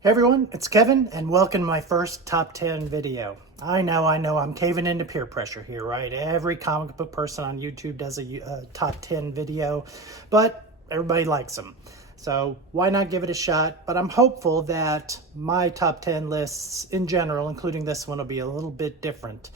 Hey everyone, it's Kevin and welcome to my first top 10 video. I know, I'm caving into peer pressure here, right? Every comic book person on YouTube does a top 10 video, but everybody likes them. So why not give it a shot? But I'm hopeful that my top 10 lists in general, including this one, will be a little bit different.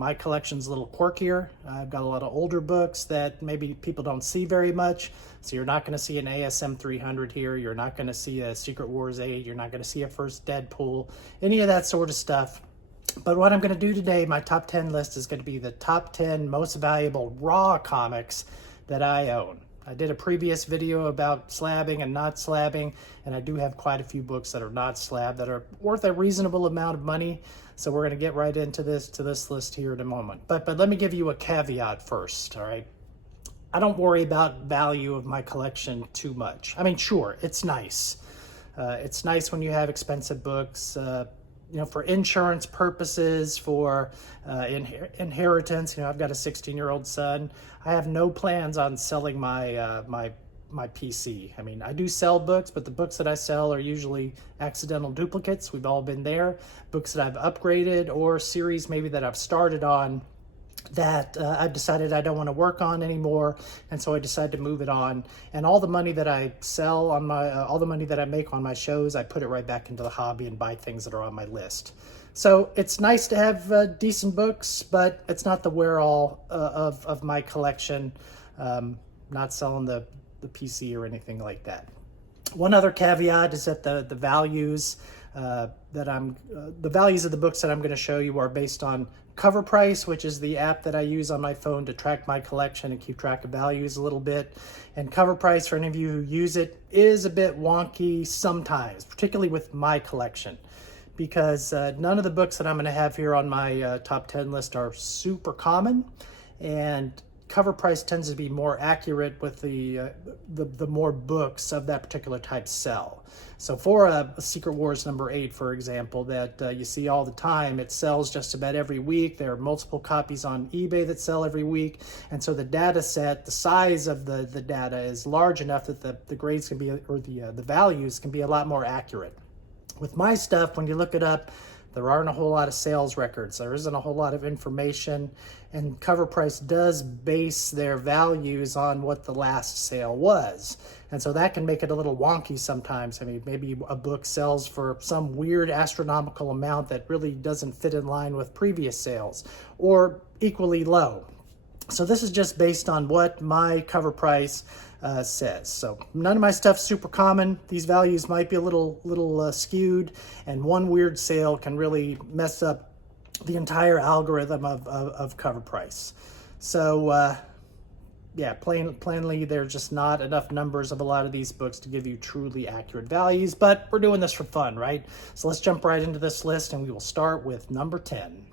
My collection's a little quirkier. I've got a lot of older books that maybe people don't see very much. So you're not going to see an ASM 300 here. You're not going to see a Secret Wars 8. You're not going to see a first Deadpool, any of that sort of stuff. But what I'm going to do today, my top 10 list is going to be the top 10 most valuable raw comics that I own. I did a previous video about slabbing and not slabbing, and I do have quite a few books that are not slab that are worth a reasonable amount of money. So we're going to get right into this list here in a moment. But let me give you a caveat first, all right? I don't worry about value of my collection too much. I mean, sure, it's nice. It's nice when you have expensive books, for insurance purposes, for inheritance. I've got a 16-year-old son. I have no plans on selling my my PC. I mean, I do sell books, but the books that I sell are usually accidental duplicates. We've all been there. Books that I've upgraded or series maybe that I've started on that I've decided I don't want to work on anymore, and so I decided to move it on. And all the money that I sell on my, all the money that I make on my shows, I put it right back into the hobby and buy things that are on my list. So it's nice to have decent books, but it's not the wear-all of my collection. Not selling the PC or anything like that. One other caveat is that the values the values of the books that I'm going to show you are based on CovrPrice, which is the app that I use on my phone to track my collection and keep track of values a little bit. And CovrPrice, for any of you who use it, is a bit wonky sometimes, particularly with my collection, because none of the books that I'm going to have here on my top 10 list are super common, and CovrPrice tends to be more accurate with the more books of that particular type sell. So for a Secret Wars number 8, for example, that you see all the time, it sells just about every week. There are multiple copies on eBay that sell every week. And so the data set, the size of the data is large enough that the grades can be, or the values can be a lot more accurate. With my stuff, when you look it up, there aren't a whole lot of sales records. There isn't a whole lot of information, and CovrPrice does base their values on what the last sale was. And so that can make it a little wonky sometimes. I mean, maybe a book sells for some weird astronomical amount that really doesn't fit in line with previous sales, or equally low. So this is just based on what my CovrPrice says. So none of my stuff's super common. These values might be a little skewed, and one weird sale can really mess up the entire algorithm of CovrPrice. So yeah, plainly there's just not enough numbers of a lot of these books to give you truly accurate values, but we're doing this for fun, right? So let's jump right into this list, and we will start with number 10.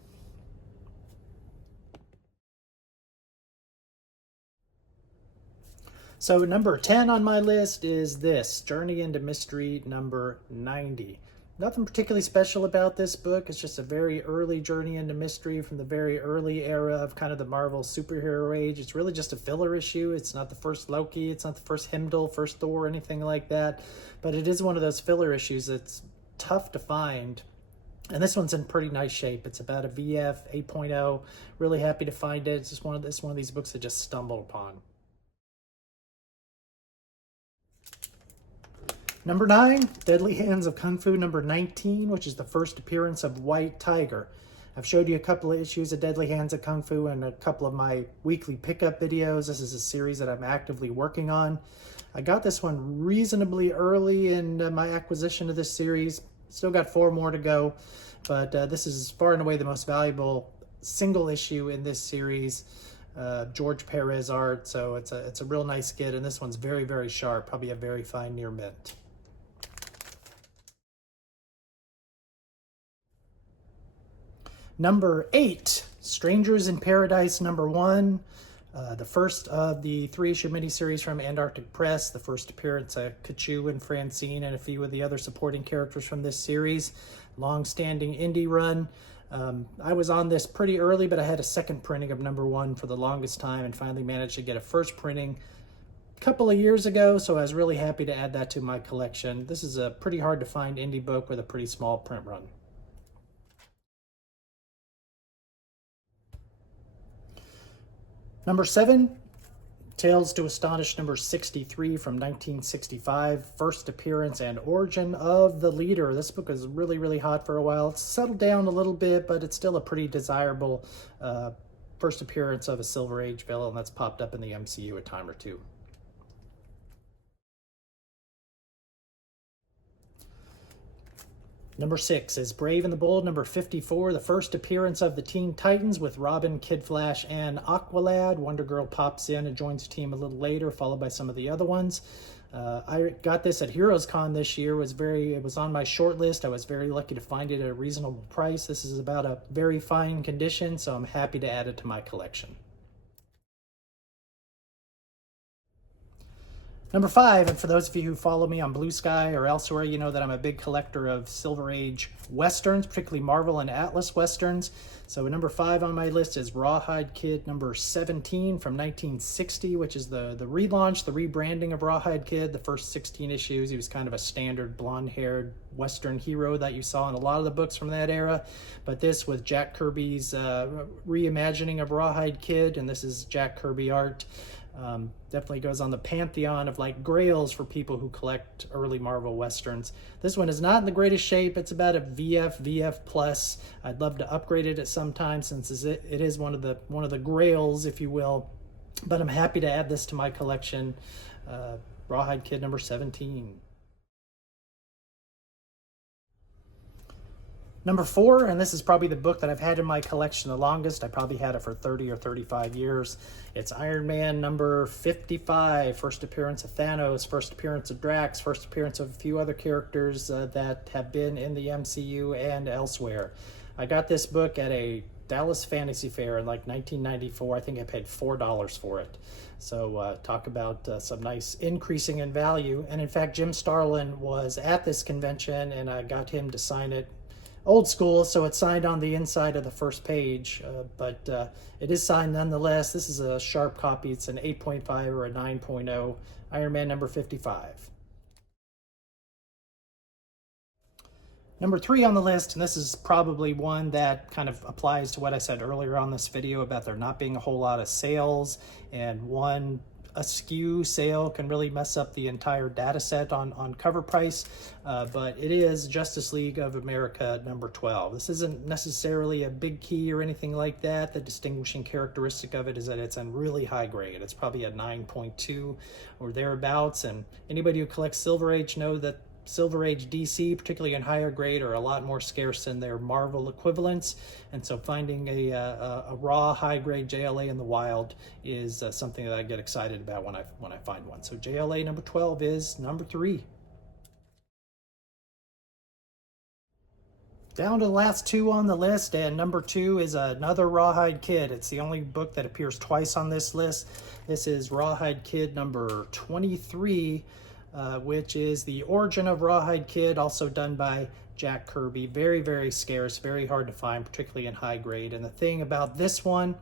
So number 10 on my list is this, Journey into Mystery number 90. Nothing particularly special about this book. It's just a very early journey into mystery from the very early era of kind of the Marvel superhero age. It's really just a filler issue. It's not the first Loki. It's not the first Heimdall, first Thor, anything like that. But it is one of those filler issues that's tough to find. And this one's in pretty nice shape. It's about a VF 8.0. Really happy to find it. It's just one of these books I just stumbled upon. Number 9, Deadly Hands of Kung Fu number 19, which is the first appearance of White Tiger. I've showed you a couple of issues of Deadly Hands of Kung Fu in a couple of my weekly pickup videos. This is a series that I'm actively working on. I got this one reasonably early in my acquisition of this series. Still got 4 more to go, but this is far and away the most valuable single issue in this series. George Perez art, so it's a real nice skid, and this one's very, very sharp, probably a very fine near mint. Number 8, Strangers in Paradise number 1, the first of the 3-issue miniseries from Antarctic Press, the first appearance of Kachu and Francine and a few of the other supporting characters from this series. Long-standing indie run. I was on this pretty early, but I had a second printing of number 1 for the longest time and finally managed to get a first printing couple of years ago, so I was really happy to add that to my collection. This is a pretty hard to find indie book with a pretty small print run. Number 7, Tales to Astonish number 63 from 1965, first appearance and origin of the leader. This book is really, really hot for a while. It's settled down a little bit, but it's still a pretty desirable first appearance of a Silver Age villain that's popped up in the MCU a time or two. Number 6 is Brave and the Bold, number 54, the first appearance of the Teen Titans with Robin, Kid Flash, and Aqualad. Wonder Girl pops in and joins the team a little later, followed by some of the other ones. I got this at Heroes Con this year. It was on my short list. I was very lucky to find it at a reasonable price. This is about a very fine condition, so I'm happy to add it to my collection. Number 5, and for those of you who follow me on Blue Sky or elsewhere, you know that I'm a big collector of Silver Age Westerns, particularly Marvel and Atlas Westerns. So number 5 on my list is Rawhide Kid number 17 from 1960, which is the relaunch, the rebranding of Rawhide Kid. The first 16 issues, he was kind of a standard blonde-haired Western hero that you saw in a lot of the books from that era. But this with Jack Kirby's reimagining of Rawhide Kid, and this is Jack Kirby art. Definitely goes on the pantheon of like grails for people who collect early Marvel Westerns. This one is not in the greatest shape. It's about a VF plus. I'd love to upgrade it at some time since it is one of the grails, if you will. But I'm happy to add this to my collection. Rawhide Kid number 17. Number 4, and this is probably the book that I've had in my collection the longest. I probably had it for 30 or 35 years. It's Iron Man number 55, first appearance of Thanos, first appearance of Drax, first appearance of a few other characters that have been in the MCU and elsewhere. I got this book at a Dallas Fantasy Fair in like 1994. I think I paid $4 for it. So talk about some nice increasing in value. And in fact, Jim Starlin was at this convention and I got him to sign it. Old school, so it's signed on the inside of the first page, but it is signed nonetheless. This is a sharp copy. It's an 8.5 or a 9.0, Iron Man number 55. Number 3 on the list, and this is probably one that kind of applies to what I said earlier on this video about there not being a whole lot of sales, and one askew sale can really mess up the entire data set on CovrPrice, but it is Justice League of America number 12. This isn't necessarily a big key or anything like that. The distinguishing characteristic of it is that it's in really high grade. It's probably a 9.2 or thereabouts, and anybody who collects Silver Age know that Silver Age DC, particularly in higher grade, are a lot more scarce than their Marvel equivalents, and so finding a raw high grade JLA in the wild is something that I get excited about when I find one. So JLA number 12 is number 3. Down to the last 2 on the list, and number 2 is another Rawhide Kid. It's the only book that appears twice on this list. This is Rawhide Kid number 23. Which is the origin of Rawhide Kid, also done by Jack Kirby. Very, very scarce, very hard to find, particularly in high grade. And the thing about this one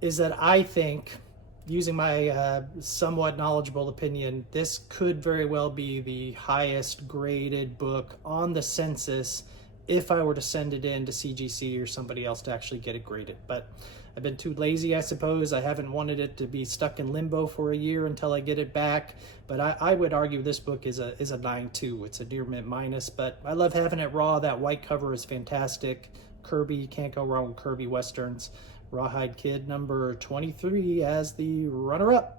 is that I think, using my somewhat knowledgeable opinion, this could very well be the highest graded book on the census if I were to send it in to CGC or somebody else to actually get it graded. But I've been too lazy, I suppose. I haven't wanted it to be stuck in limbo for a year until I get it back. But I would argue this book is a 9.2. It's a near mint minus, but I love having it raw. That white cover is fantastic. Kirby, can't go wrong with Kirby Westerns. Rawhide Kid number 23 as the runner-up.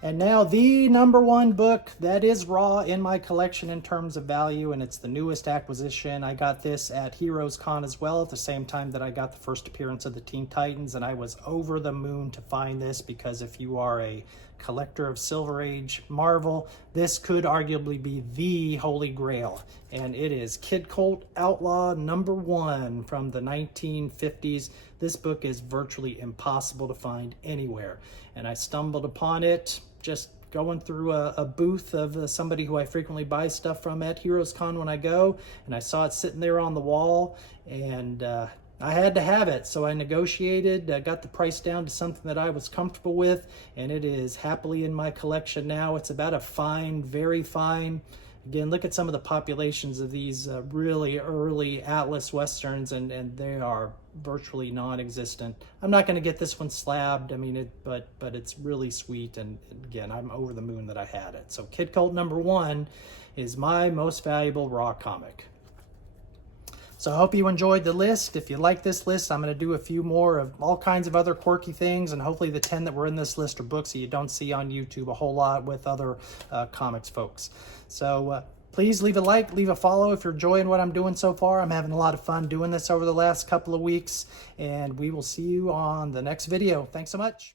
And now the number 1 book that is raw in my collection in terms of value, and it's the newest acquisition. I got this at Heroes Con as well at the same time that I got the first appearance of the Teen Titans, and I was over the moon to find this because if you are a collector of Silver Age Marvel, this could arguably be the holy grail. And it is Kid Colt Outlaw number 1 from the 1950s. This book is virtually impossible to find anywhere, and I stumbled upon it just going through a booth of somebody who I frequently buy stuff from at Heroes Con when I go, and I saw it sitting there on the wall, and I had to have it, so I negotiated, got the price down to something that I was comfortable with, and it is happily in my collection now. It's about a fine, very fine. Again, look at some of the populations of these really early Atlas Westerns, and they are virtually non-existent. I'm not going to get this one slabbed, I mean, but it's really sweet, and again, I'm over the moon that I had it. So Kid Colt #1 is my most valuable raw comic. So I hope you enjoyed the list. If you like this list, I'm going to do a few more of all kinds of other quirky things, and hopefully the 10 that were in this list are books that you don't see on YouTube a whole lot with other comics folks. So please leave a like, leave a follow if you're enjoying what I'm doing so far. I'm having a lot of fun doing this over the last couple of weeks, and we will see you on the next video. Thanks so much.